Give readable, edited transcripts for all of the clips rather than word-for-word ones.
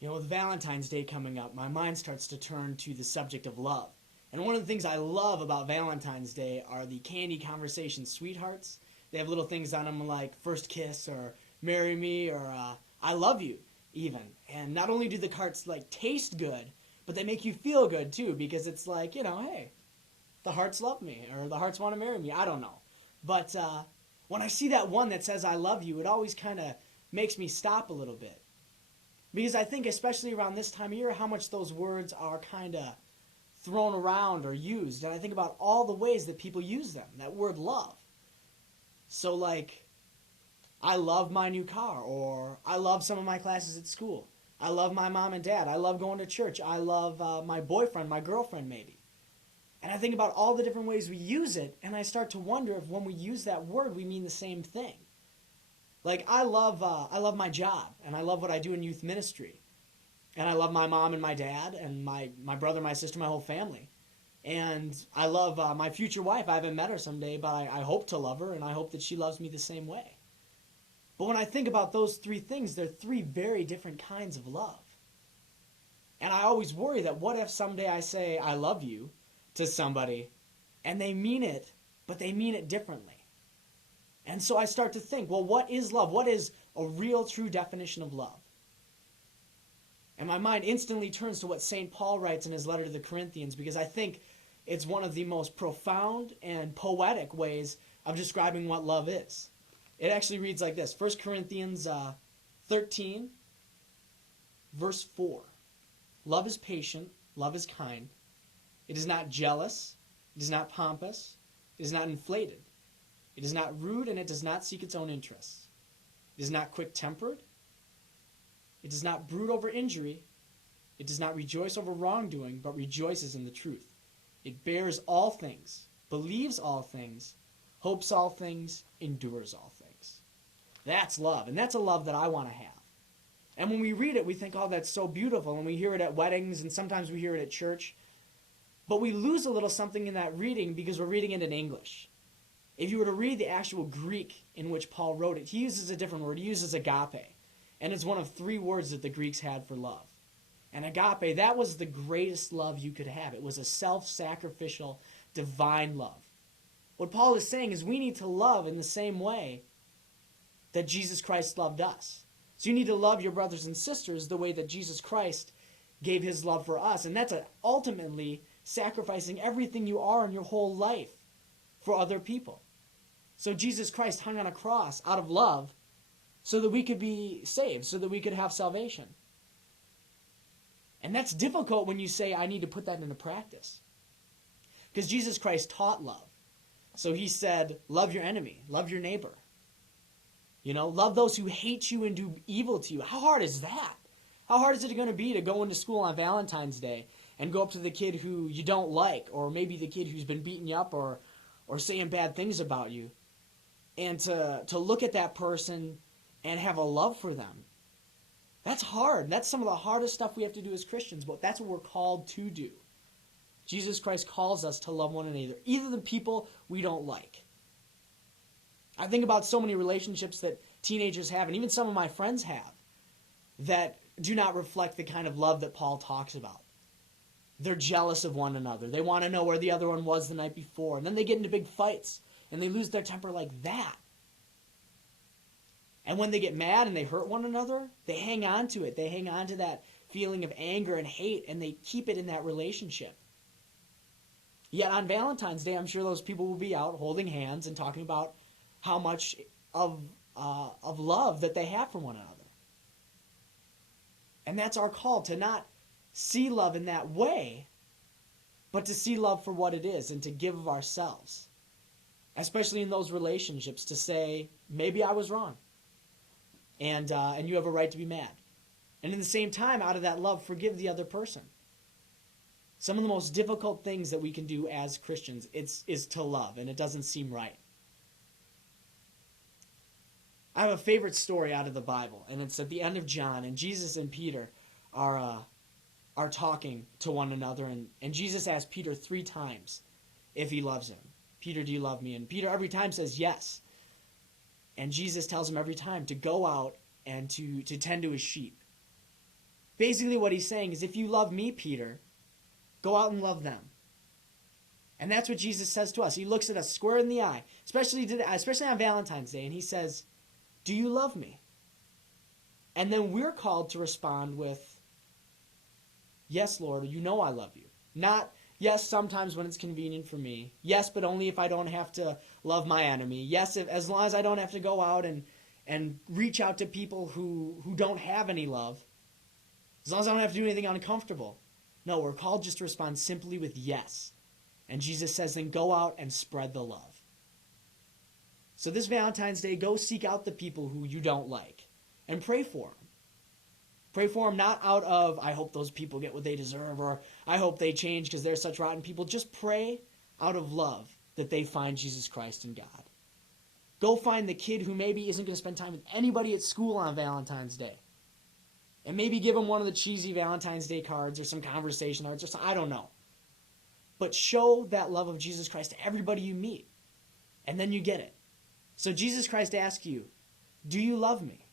With Valentine's Day coming up, my mind starts to turn to the subject of love. And one of the things I love about Valentine's Day are the candy conversation sweethearts. They have little things on them like first kiss or marry me or I love you even. And not only do the cards like taste good, but they make you feel good too because it's like, hey, the hearts love me or the hearts want to marry me. I don't know. But when I see that one that says I love you, it always kind of makes me stop a little bit. Because I think, especially around this time of year, how much those words are kind of thrown around or used. And I think about all the ways that people use them, that word love. So, like, I love my new car, or I love some of my classes at school. I love my mom and dad. I love going to church. I love my boyfriend, my girlfriend, maybe. And I think about all the different ways we use it, and I start to wonder if when we use that word, we mean the same thing. Like, I love my job, and I love what I do in youth ministry. And I love my mom and my dad, and my brother, my sister, my whole family. And I love my future wife. I haven't met her someday, but I hope to love her, and I hope that she loves me the same way. But when I think about those three things, they're three very different kinds of love. And I always worry that what if someday I say I love you to somebody, and they mean it, but they mean it differently. And so I start to think, well, what is love? What is a real, true definition of love? And my mind instantly turns to what St. Paul writes in his letter to the Corinthians, because I think it's one of the most profound and poetic ways of describing what love is. It actually reads like this, 1 Corinthians 13, verse 4. Love is patient, love is kind. It is not jealous, it is not pompous, it is not inflated. It is not rude, and it does not seek its own interests. It is not quick-tempered. It does not brood over injury. It does not rejoice over wrongdoing, but rejoices in the truth. It bears all things, believes all things, hopes all things, endures all things. That's love, and that's a love that I want to have. And when we read it, we think, oh, that's so beautiful, and we hear it at weddings, and sometimes we hear it at church. But we lose a little something in that reading because we're reading it in English. If you were to read the actual Greek in which Paul wrote it, he uses a different word. He uses agape. And it's one of three words that the Greeks had for love. And agape, that was the greatest love you could have. It was a self-sacrificial, divine love. What Paul is saying is we need to love in the same way that Jesus Christ loved us. So you need to love your brothers and sisters the way that Jesus Christ gave his love for us. And that's ultimately sacrificing everything you are in your whole life for other people. So Jesus Christ hung on a cross out of love so that we could be saved, so that we could have salvation. And that's difficult when you say, I need to put that into practice. Because Jesus Christ taught love. So he said, love your enemy, love your neighbor. Love those who hate you and do evil to you. How hard is that? How hard is it going to be to go into school on Valentine's Day and go up to the kid who you don't like, or maybe the kid who's been beating you up or saying bad things about you, and to look at that person and have a love for them? That's hard. That's some of the hardest stuff we have to do as Christians, but that's what we're called to do. Jesus Christ calls us to love one another, either the people we don't like. I think about so many relationships that teenagers have, and even some of my friends have, that do not reflect the kind of love that Paul talks about. They're jealous of one another. They want to know where the other one was the night before. And then they get into big fights, and they lose their temper like that. And when they get mad and they hurt one another, they hang on to it. They hang on to that feeling of anger and hate, and they keep it in that relationship. Yet on Valentine's Day, I'm sure those people will be out holding hands and talking about how much of love that they have for one another. And that's our call, to not see love in that way, but to see love for what it is and to give of ourselves. Especially in those relationships, to say, maybe I was wrong. And you have a right to be mad. And in the same time, out of that love, forgive the other person. Some of the most difficult things that we can do as Christians is to love, and it doesn't seem right. I have a favorite story out of the Bible, and it's at the end of John, and Jesus and Peter are talking to one another, and Jesus asks Peter 3 times if he loves him. Peter, do you love me? And Peter every time says yes. And Jesus tells him every time to go out and to tend to his sheep. Basically what he's saying is, if you love me, Peter, go out and love them. And that's what Jesus says to us. He looks at us square in the eye, especially on Valentine's Day, and he says, do you love me? And then we're called to respond with, yes, Lord, you know I love you. Not, yes, sometimes when it's convenient for me. Yes, but only if I don't have to love my enemy. Yes, as long as I don't have to go out and reach out to people who don't have any love. As long as I don't have to do anything uncomfortable. No, we're called just to respond simply with yes. And Jesus says, then go out and spread the love. So this Valentine's Day, go seek out the people who you don't like and pray for them. Pray for them not out of, I hope those people get what they deserve, or I hope they change because they're such rotten people. Just pray out of love that they find Jesus Christ and God. Go find the kid who maybe isn't going to spend time with anybody at school on Valentine's Day. And maybe give them one of the cheesy Valentine's Day cards or some conversation cards or something. I don't know. But show that love of Jesus Christ to everybody you meet. And then you get it. So Jesus Christ asks you, do you love me?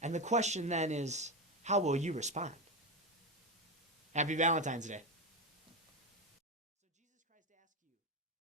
And the question then is, how will you respond? Happy Valentine's Day.